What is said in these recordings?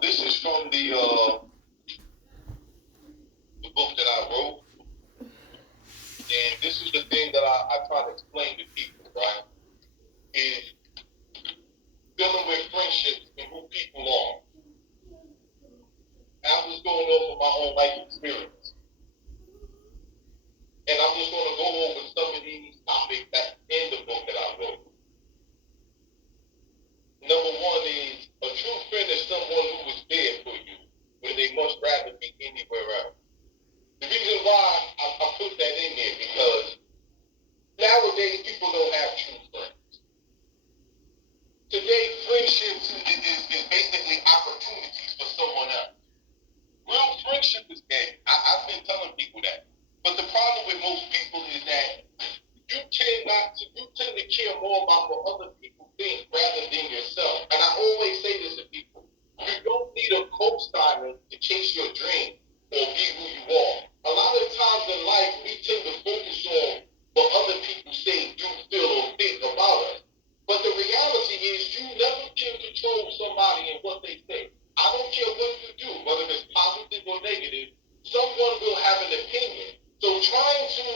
This is from the book that I wrote, and this is the thing that I try to explain to people, right? Is dealing with friendships and who people are. I was going over my own life experience, and I'm just going to go over some of these topics that's in the book that I wrote. Number one is a true friend is someone who is there for you when they much rather be anywhere else. The reason why I put that in there because nowadays people don't have true friends. Today, friendships is basically opportunities for someone else. Real friendship is dead. I've been telling people that. But the problem with most people is that you tend to care more about what other people think rather than yourself. And I always say this to people. You don't need a co-signer to chase your dream or be who you are. A lot of times in life, we tend to focus on what other people say, do, feel, or think about us. But the reality is you never can control somebody and what they say. I don't care what you do, whether it's positive or negative, someone will have an opinion. So trying to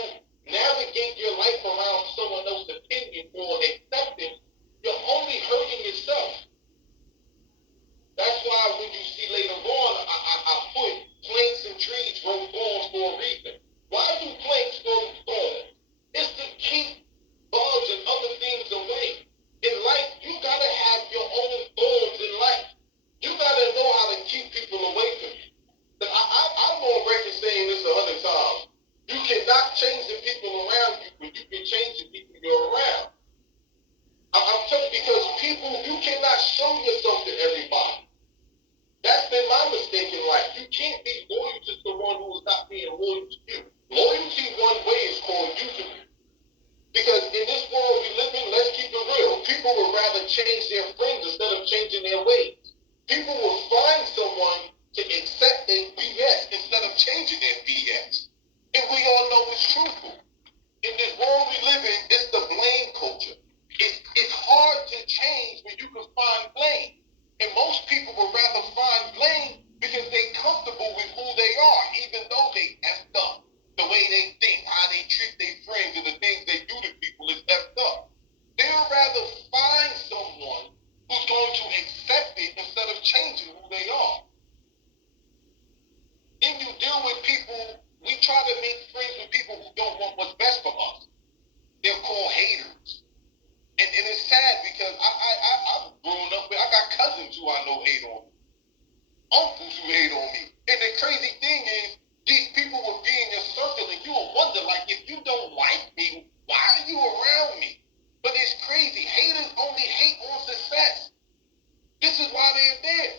navigate your life around someone else's opinion or acceptance, you're only hurting yourself. That's why when you see later on, I put plants and trees grow thorns for a reason. Why do plants grow thorns? It's to keep bugs and other things away. In life, you gotta have your own thorns in life. You gotta know how to keep people away from you. I'm on record saying this 100 times. You cannot change the people around you, but you can change the people you're around. I'm telling you, because people, you cannot show yourself to everybody. That's been my mistake in life. You can't be loyal to someone who is not being loyal to you. Loyalty one way is called usury. Because in this world we live in, let's keep it real. People would rather change their friends instead of changing their ways. People will find someone to accept their BS instead of changing their BS. And we all know it's truthful. In this world we live in, it's the blame culture. It's hard to change when you can find blame. And most people would rather find blame because they're comfortable with who they are, even though they effed up. The way they think, how they treat their friends, and the things they do to people is effed up. They would rather find someone who's going to accept it instead of changing who they are. Then you deal with people, we try to make friends with people who don't want what's best for us. They're called haters. And it's sad because I've grown up with, I got cousins who I know hate on me, uncles who hate on me. And the crazy thing is, these people will be in your circle and you will wonder, like, if you don't like me, why are you around me? But it's crazy. Haters only hate on success. This is why they're there.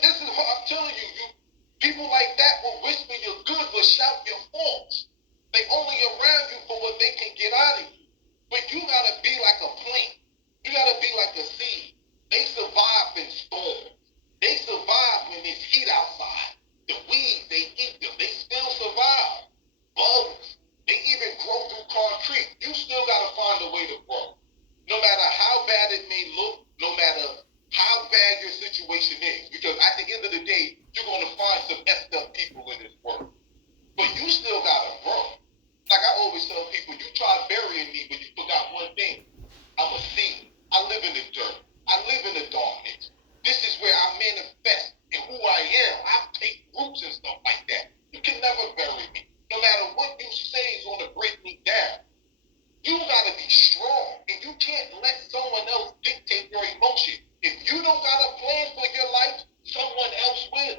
This is what I'm telling you. People like that will whisper your good but shout your faults. They only around you for what they can get out of you. But you gotta be like a plant. You gotta be like a seed. They survive in storms. They survive when it's heat outside. The weeds, they eat them. They still survive. Bugs, they even grow through concrete. You still gotta find a way to grow. No matter how bad it may look, no matter how bad your situation is. Because at the end of the day, you're gonna find some effed up people in this world. But you still gotta grow. Like I always tell people, you try burying me, but you forgot one thing. I'm a seed. I live in the dirt. I live in the darkness. This is where I manifest in who I am. I take roots and stuff like that. You can never bury me. No matter what you say is going to break me down. You got to be strong, and you can't let someone else dictate your emotion. If you don't got a plan for your life, someone else will.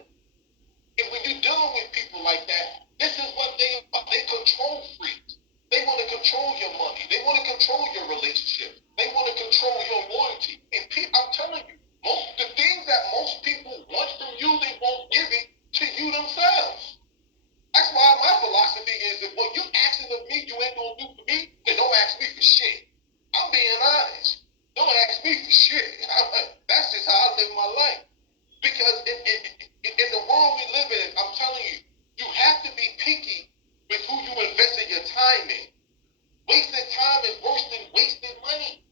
And when you're dealing with people like that, this is what they control freaks. They want to control your money. They want to control your relationship. They want to control your loyalty. And I'm telling you, the things that most people want from you, they won't give it to you themselves. That's why my philosophy is that what you asking of me, you ain't gonna do for me, then don't ask me for shit. I'm being honest. Don't ask me for shit. That's just how I live my life. Because in the world we live in, I'm telling you, you have to be picky with who you invest your time in. Wasting time is worse than wasting money.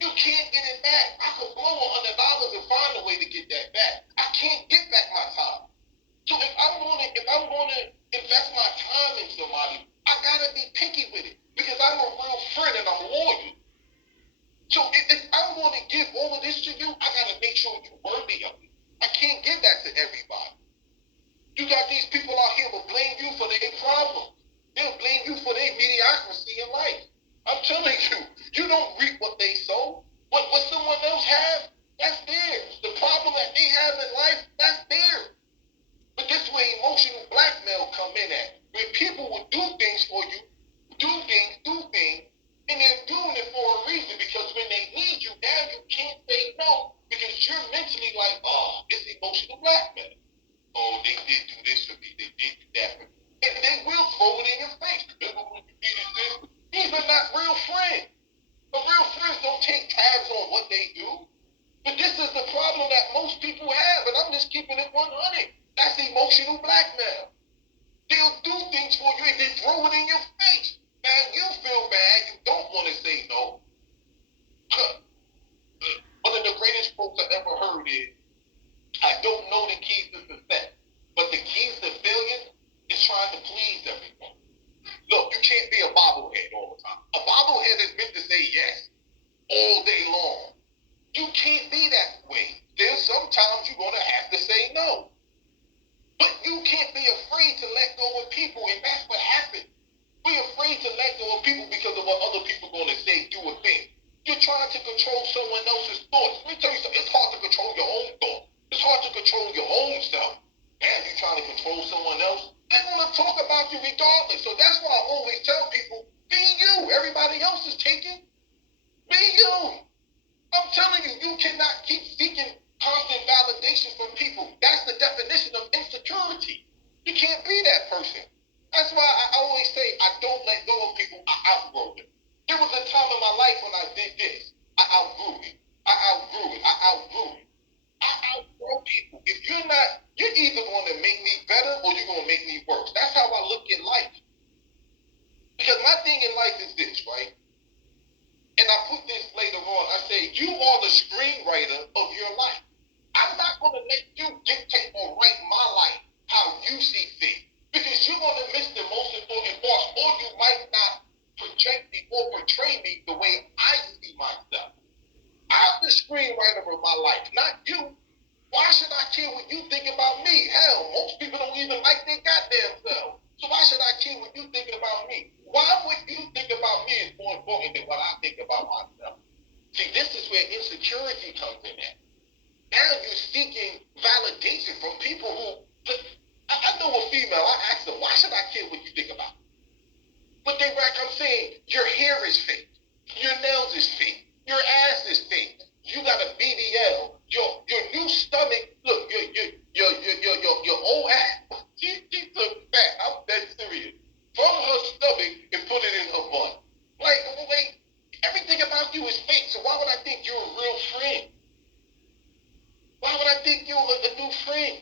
You can't get it back. I could blow $100 and find a way to get that back. I can't can't get back my time. So if I'm gonna invest my time in somebody, I gotta be picky with it because I'm a real friend and I'm loyal. So if I'm gonna give all of this to you, I gotta make sure you're worthy of it. I can't give that to everybody. You got these people out here who blame you for their problems. They'll blame you for their mediocrity in life. I'm telling you, you don't reap what they sow. What someone else has, that's theirs. The problem that they have in life, that's theirs. But this way emotional blackmail come in at. When people will do things for you, do things, and they're doing it for a reason because when they need you, now you can't say no because you're mentally like, oh, it's emotional blackmail. Oh, they did do this for me. They did do that for me. And they will throw it in your face. Remember when you did this? These are not real friends. But real friends don't take tabs on what they do. But this is the problem that most people have, and I'm just keeping it 100. That's emotional blackmail. They'll do things for you and then throw it in your face. Man, you feel bad. You don't want to say no. One of the greatest quotes I ever heard is, I don't know the keys to success, but the keys to failure is trying to please everyone. Look, you can't be a bobblehead all the time. A bobblehead is meant to say yes all day long. You can't be that way. There's sometimes you're going to have to say no. But you can't be afraid to let go of people, and that's what happens. We're afraid to let go of people because of what other people are going to say, do, or think. You're trying to control someone else's thoughts. Let me tell you something. It's hard to control your own thoughts. It's hard to control your own self. And you're trying to control someone else, they're going to talk about you regardless. So that's why I always tell people, be you. Everybody else is taken. Be you. I'm telling you, you cannot keep seeking constant validation from people. That's the definition of insecurity. You can't be that person. That's why I always say I don't let go of people. I outgrow them. There was a time in my life when I did this. I outgrew it. I outgrow people. If you're not, you're either going to make me better or you're going to make me worse. That's how I look at life. Because my thing in life is this, right? And I put this later on. I say, you are the screenwriter of your life. I'm not going to let you dictate or write my life how you see fit. Because you're going to miss the most important parts, or you might not project me or portray me the way I see myself. I'm the screenwriter of my life, not you. Why should I care what you think about me? Hell, most people don't even like their goddamn selves. So why should I care what you think about me? Why would you think about me is more important than what I think about myself? See, this is where insecurity comes in at. Now you're seeking validation from people who, I know a female, I asked her, why should I care what you think about me? But they like I'm saying, your hair is fake, your nails is fake, your ass is fake, you got a BBL, your new stomach, look, your old ass, she took fat, I'm dead serious, from her stomach and put it in her butt. Like, everything about you is fake, so why would I think you're a real friend? Why would I think you're a new friend?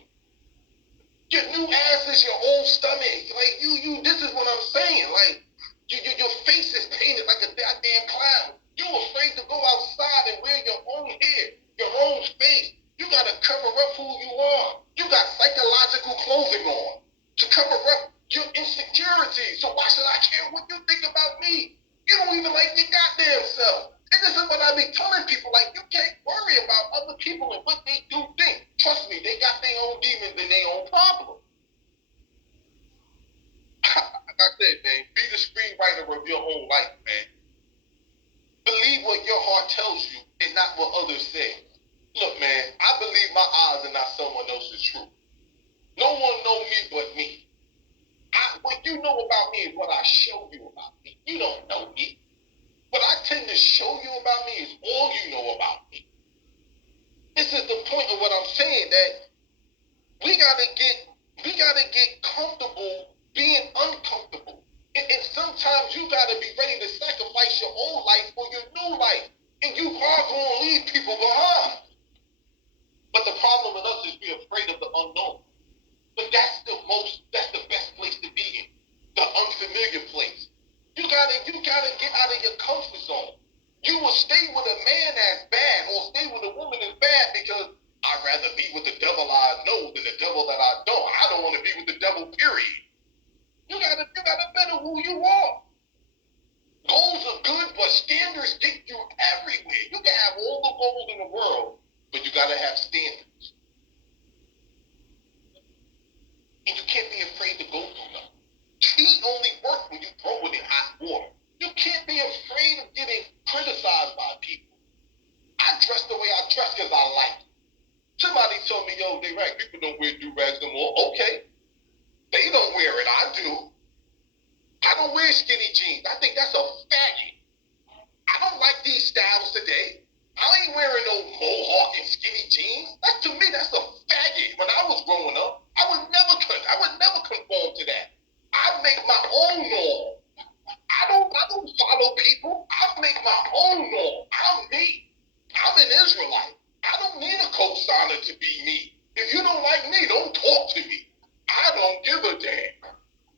Your new ass is your old stomach. Like, this is what I'm saying. Like, your face is painted like a goddamn clown. You afraid to go outside and wear your own hair, your own face. You got to cover up who you are. You got psychological clothing on to cover up your insecurity. So why should I care what you think about me? You don't even like your goddamn self. And this is what I be telling people, like, you can't worry about other people and what they do think. Trust me, they got their own demons and their own problems. Like I said, man, be the screenwriter of your own life, man. Believe what your heart tells you and not what others say. Look, man, I believe my eyes are not someone else's truth. No one knows me but me. What you know about me is what I show you about me. You don't know me. What I tend to show you about me is all you know about me. This is the point of what I'm saying, that we gotta get comfortable being uncomfortable. And sometimes you gotta be ready to sacrifice your old life for your new life. And you are gonna leave people behind. But the problem with us is we're afraid of the unknown. But that's the best place to be in. The unfamiliar place. You gotta get out of your comfort zone. You will stay with a man that's bad or stay with a woman that's bad because I'd rather be with the devil I know than the devil that I don't. I don't want to be with the devil, period. You gotta better who you are. Goals are good, but standards get you everywhere. You can have all the goals in the world, but you gotta have standards. And you can't be afraid to go through them. Tea only works when you throw it in hot water. You can't be afraid of getting criticized by people. I dress the way I dress because I like it. Somebody told me, yo, D-Rag, people don't wear do-rags no more. Okay. They don't wear it. I do. I don't wear skinny jeans. I think that's a faggot. I don't like these styles today. I ain't wearing no mohawk and skinny jeans. To me, that's a faggot. When I was growing up, I would never conform to that. I make my own norm. I don't follow people. I make my own norm. I'm me. I'm an Israelite. I don't need a cosigner to be me. If you don't like me, don't talk to me. I don't give a damn.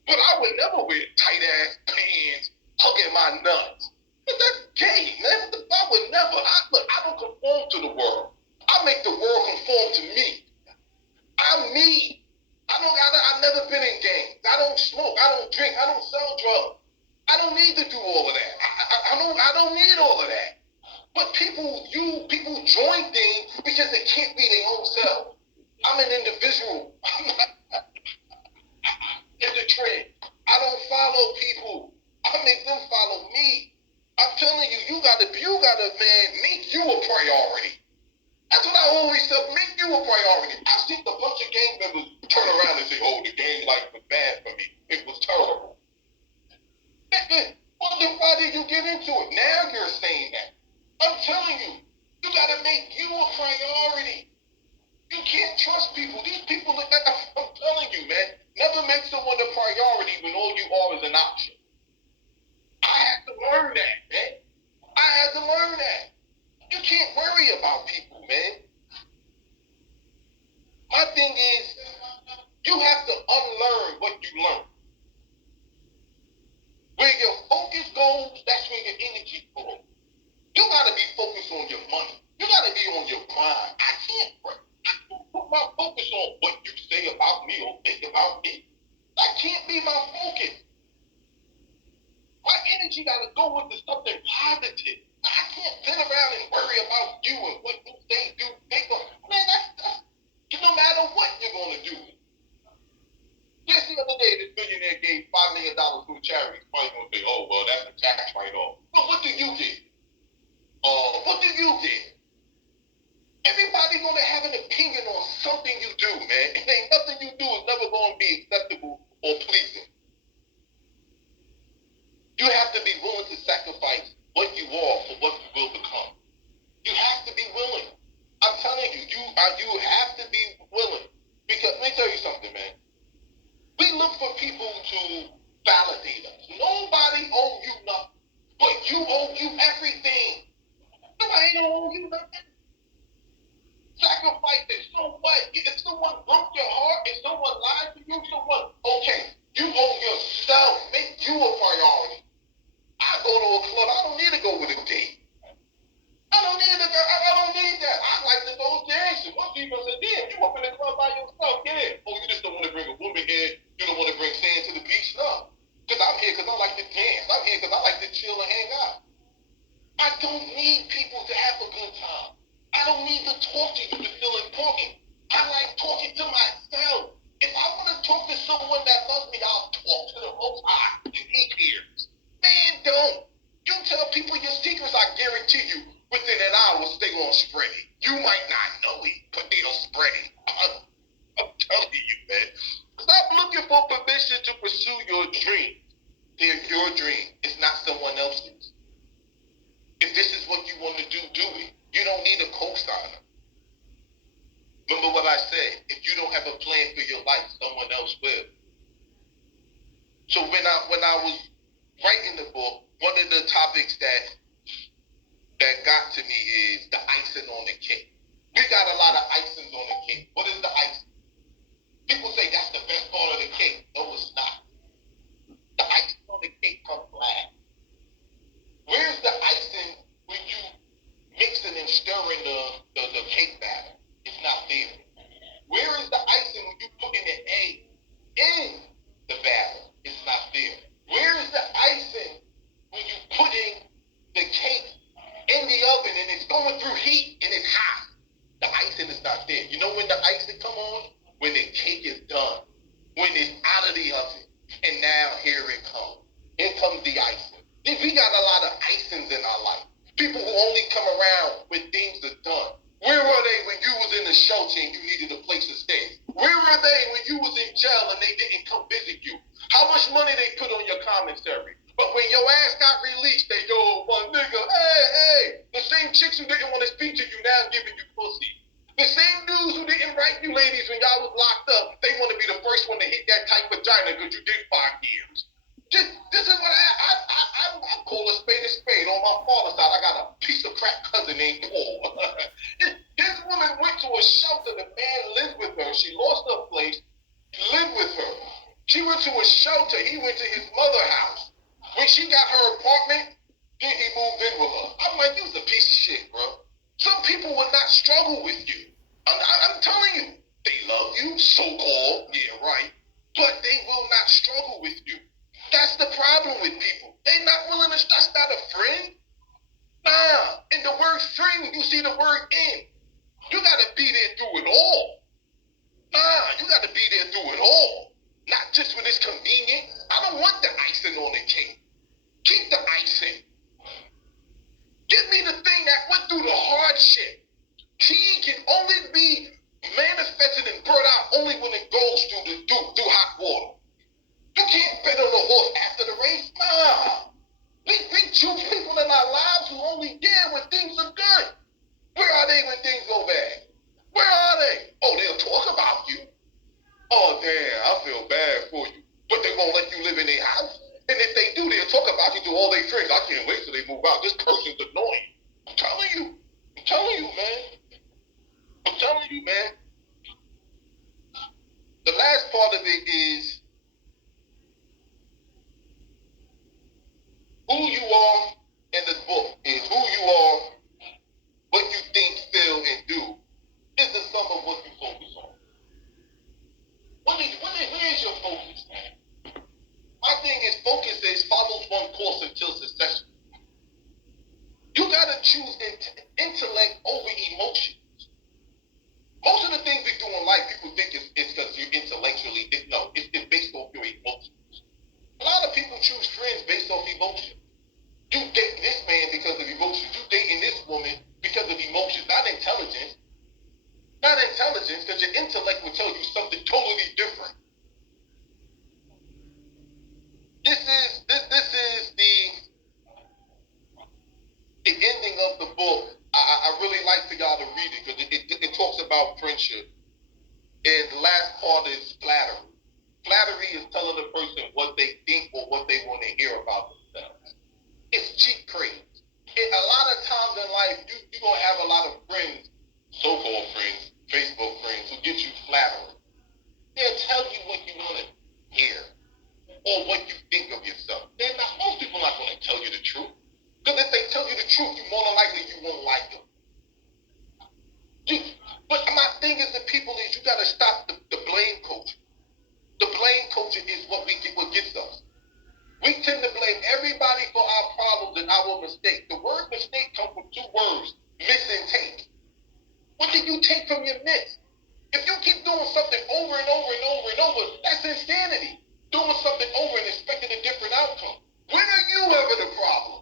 But I would never wear tight ass pants, hugging my nuts. But that's gay, man. I would never. I don't conform to the world. I make the world conform to me. I'm me. I've never been in gangs. I don't smoke. I don't drink. I don't sell drugs. I don't need to do all of that. I don't need all of that. But people join things because they can't be their own self. I'm an individual. I'm not in the trend. I don't follow people. I make them follow me. I'm telling you, you gotta, man, make you a priority. That's what I always said, make you a priority. I've seen a bunch of gang members turn around and say, oh, the gang life was bad for me. It was terrible. Well, then why did you get into it? Now you're saying that. I'm telling you, you gotta make you a priority. You can't trust people. These people, I'm telling you, man, never make someone a priority when all you are is an option. I had to learn that, man. I had to learn that. You can't worry about people, man. My thing is, you have to unlearn what you learned. Where your focus goes, that's where your energy goes. You gotta be focused on your money. You gotta be on your grind. I can't put my focus on what you say about me or think about me. That can't be my focus. My energy gotta go into something positive. I can't sit around and worry about you and what you say, do, think of. Man, that's no matter what you're gonna do. Just the other day, this millionaire gave $5 million to a charity. Somebody's gonna say, oh, well, that's a tax write-off. But what do you get? What do you get? Everybody's gonna have an opinion on something you do, man. And ain't nothing you do is never gonna be acceptable or pleasing. You have to be willing to sacrifice what you are for what you will become. You have to be willing. I'm telling you, you have to be willing. Because let me tell you something, man. We look for people to validate us. Nobody owes you nothing, but you owe you everything. Nobody don't owe you nothing. Sacrifice it. So what? If someone broke your heart, if someone lied to you, okay, you owe yourself. Make you a priority. I go to a club. I don't need to go with a date. I don't need that. I like to go dancing. Most people say, damn, you up in the club by yourself. Yeah. Oh, you just don't want to bring a woman here. You don't want to bring sand to the beach. No. Because I'm here because I like to dance. I'm here because I like to chill and hang out. I don't need people to have a good time. I don't need to talk to you to feel important. I like talking to myself. If I want to talk to someone that loves me, I'll talk to the Most High. And he cares. Man, don't. You tell people your secrets, I guarantee you, within an hour, they gonna spread it. You might not know it, but they'll spread it. I'm telling you, man. Stop looking for permission to pursue your dream. They're your dream. It's not someone else's. If this is what you want to do, do it. You don't need a co-signer. Remember what I said. If you don't have a plan for your life, someone else will. So when I was writing the book, one of the topics that got to me is the icing on the cake. We got a lot of icings on the cake. What is the icing? People say that's the best part of the cake. No, it's not. The icing on the cake comes last. Where's the icing when you mixing and stirring the cake batter? It's not there. Where the icing come on? When the cake is done. When it's out of the oven. And now here it comes. Here comes the icing. We got a lot of icings in our life. People who only come around when things are done. Where were they when you was in a shelter and you needed a place to stay? Where were they when you was in jail and they didn't come visit you? How much money they put on your commissary? But when your ass got released, they go, my nigga, hey. The same chicks who didn't want to speak to you now giving you pussy. The same dudes who didn't write you ladies when y'all was locked up, they want to be the first one to hit that tight vagina because you did 5 years. This is what I call a spade. On my father's side, I got a piece of crap cousin named Paul. This woman went to a shelter. The man lived with her. She lost her place. He lived with her. She went to a shelter. He went to his mother's house. When she got her apartment, then he moved in with her. I'm like, you's a piece of shit, bro. Some people will not struggle with you. I'm telling you, they love you, so-called, yeah, right, but they will not struggle with you. That's the problem with people. They're not willing to, that's not a friend. Nah, in the word friend, you see the word in. You got to be there through it all. Nah, you got to be there through it all. Not just when it's convenient. I don't want the icing on the cake. Keep the icing. Give me the thing that went through the hardship. Tea can only be manifested and brought out only when it goes through hot water. You can't bet on a horse after the race. Nah. We choose people in our lives who only there when things are good. Where are they when things go bad? Where are they? Oh, they'll talk about you. Oh, damn, I feel bad for you. But they won't let you live in their house. And if they do, they'll talk about you to all their friends. I can't wait till they move out. This person's annoying. I'm telling you, man. I'm telling you, man. The last part of it is who you are in this book is who you are, what you think, feel, and do. Is the sum of what you focus on. Where's your focus, man? My thing is focus is follows one course until successful. You gotta choose intellect over emotions. Most of the things we do in life, people think it's because you're intellectually. No, it's based off your emotions. A lot of people choose friends based off emotions. You date this man because of emotions. You dating this woman because of emotions, not intelligence. Not intelligence, because your intellect will tell you something totally different. This is the ending of the book. I really like for y'all to read it because it talks about friendship. And the last part is flattery. Flattery is telling the person what they think or what they want to hear about themselves. It's cheap praise. And a lot of times in life, you're going to have a lot of friends, so-called friends, Facebook friends, who get you flattery. They'll tell you what you want to hear or what you think of yourself. Most people are not going to tell you the truth. Because if they tell you the truth, more than likely you won't like them. But my thing is the people is you got to stop the blame culture. The blame culture is what gets us. We tend to blame everybody for our problems and our mistakes. The word mistake comes from 2 words, miss and take. What did you take from your miss? If you keep doing something over and over and over and over, that's insanity. Doing something over and expecting a different outcome. When are you ever the problem?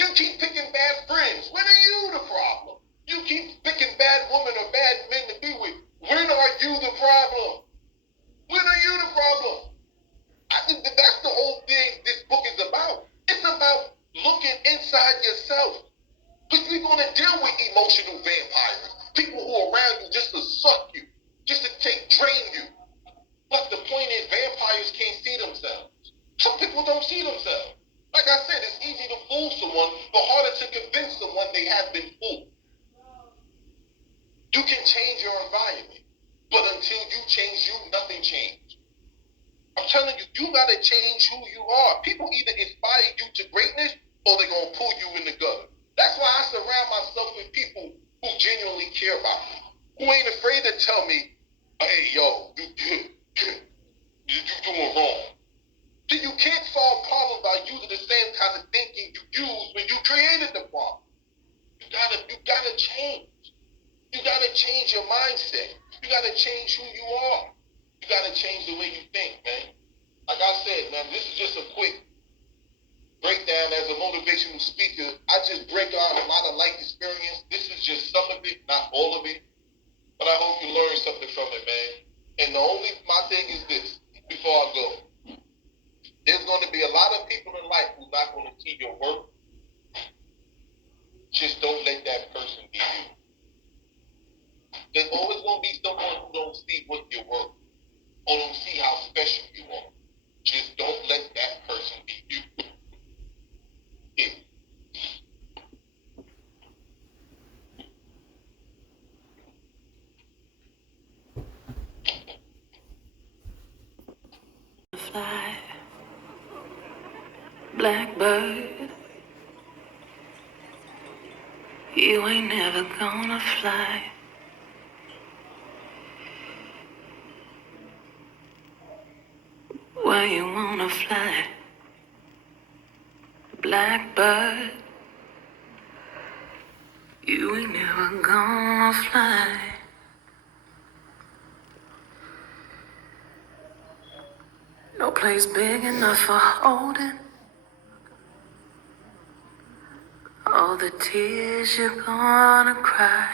You keep picking bad friends. When are you the problem? You keep picking bad women or bad men to be with. When are you the problem? When are you the problem? I think that's the whole thing this book is about. It's about looking inside yourself. Because we're going to deal with emotional vampires. People who are around you just to suck you. Just to drain you. But the point is vampires can't see themselves. Some people don't see themselves. Like I said, it's easy to fool someone, but harder to convince someone they have been fooled. You can change your environment, but until you change you, nothing changes. I'm telling you, you gotta change who you are. People either inspire you to greatness or they're gonna pull you in the gutter. That's why I surround myself with people who genuinely care about me, who ain't afraid to tell me, hey, yo, you're doing wrong. You can't solve problems by using the same kind of thinking you used when you created the problem. You gotta change. You gotta change your mindset. You gotta change who you are. You gotta change the way you think, man. Like I said, man, this is just a quick breakdown as a motivational speaker. I just break down a lot of life experience. This is just some of it, not all of it. But I hope you learn something from it, man. And my thing is this, before I go. There's going to be a lot of people in life who's not going to see your work. Just don't let that person be you. There's always going to be someone who don't see what you're worth or don't see how special you are. Just don't let that person be you. Yeah. Fly, blackbird, you ain't never gonna fly. Where you wanna fly, blackbird, you ain't never gonna fly. No place big enough for holding all the tears you're gonna cry.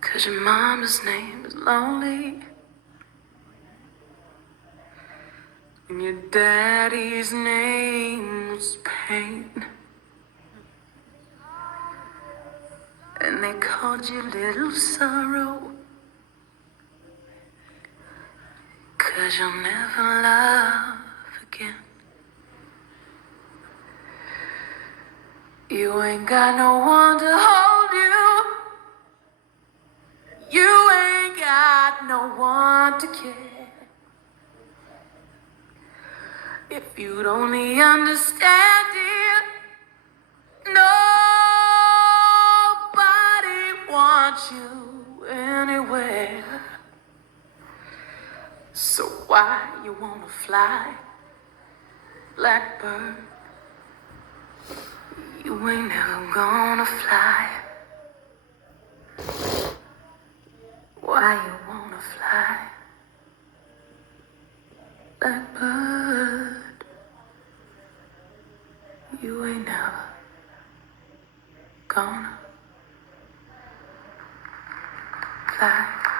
Cause your mama's name is lonely, and your daddy's name was pain, and they called you Little Sorrow. Cause you'll never love again. You ain't got no one to hold you. You ain't got no one to care. If you'd only understand it, nobody wants you anywhere. So why you wanna fly, blackbird? You ain't never gonna fly. Why you wanna fly, blackbird? You ain't never gonna fly.